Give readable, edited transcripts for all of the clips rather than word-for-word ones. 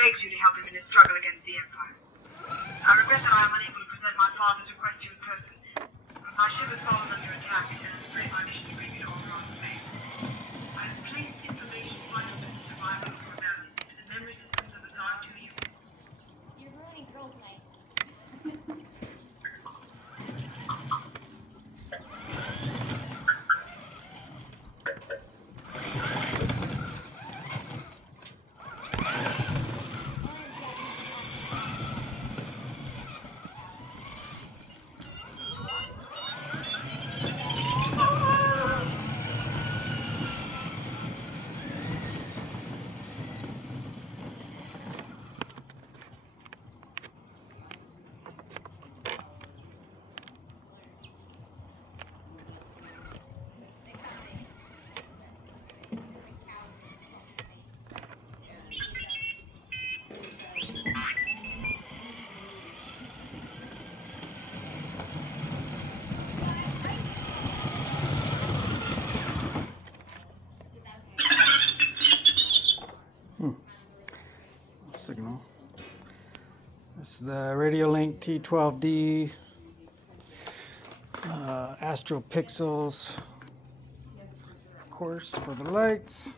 begs you to help him in his struggle against the Empire. I regret that I am unable to present my father's request to you in person, but my ship has fallen under attack, and I'm afraid my mission to bring you to Alderaan Spain. I have placed information vital to the survival of rebellion into the memory systems of this R2-D2. You're ruining girls' night. Signal. This is the radiolink T12D astro pixels, of course, for the lights.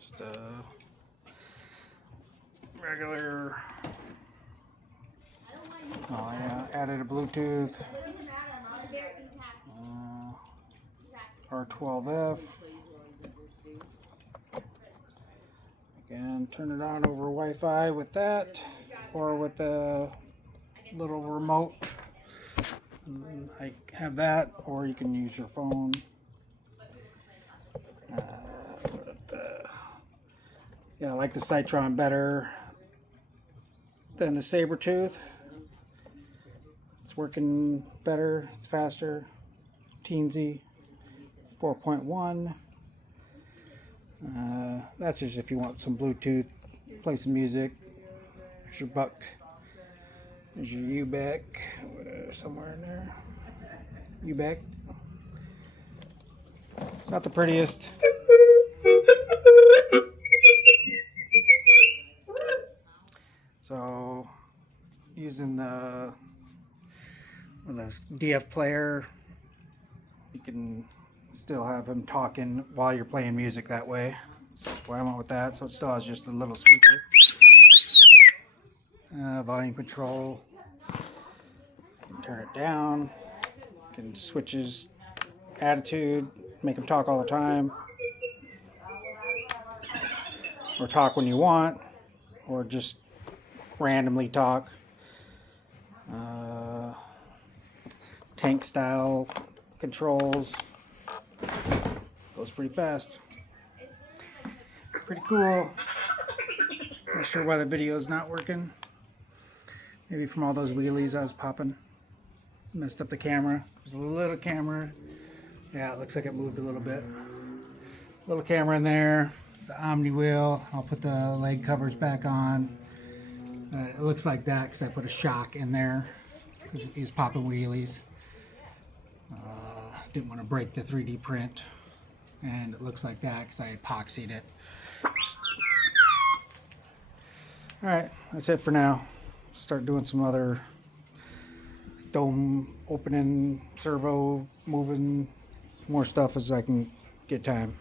Just a regular. Oh yeah, added a Bluetooth. R12F. And turn it on over Wi-Fi with that, or with a little remote. I have that, or you can use your phone. Yeah, I like the Cytron better than the Sabertooth. It's working better, it's faster. Teensy 4.1. That's just if you want some Bluetooth, play some music. There's your buck. There's your ubec, somewhere in there. Ubec. It's not the prettiest. So, using this dfplayer, you can still have him talking while you're playing music that way. That's what I went with that. So it still has just a little speaker. Volume control. You can turn it down. You can switch his attitude, make him talk all the time. Or talk when you want. Or just randomly talk. Tank style controls. Goes pretty fast. Pretty cool. Not sure why the video is not working. Maybe from all those wheelies I was popping. Messed up the camera. There's a little camera. Yeah, it looks like it moved a little bit. Little camera in there. The Omni wheel. I'll put the leg covers back on. It looks like that because I put a shock in there because he's popping wheelies. Didn't want to break the 3D print. And it looks like that because I epoxied it. Alright, that's it for now. Start doing some other dome opening, servo moving, more stuff as I can get time.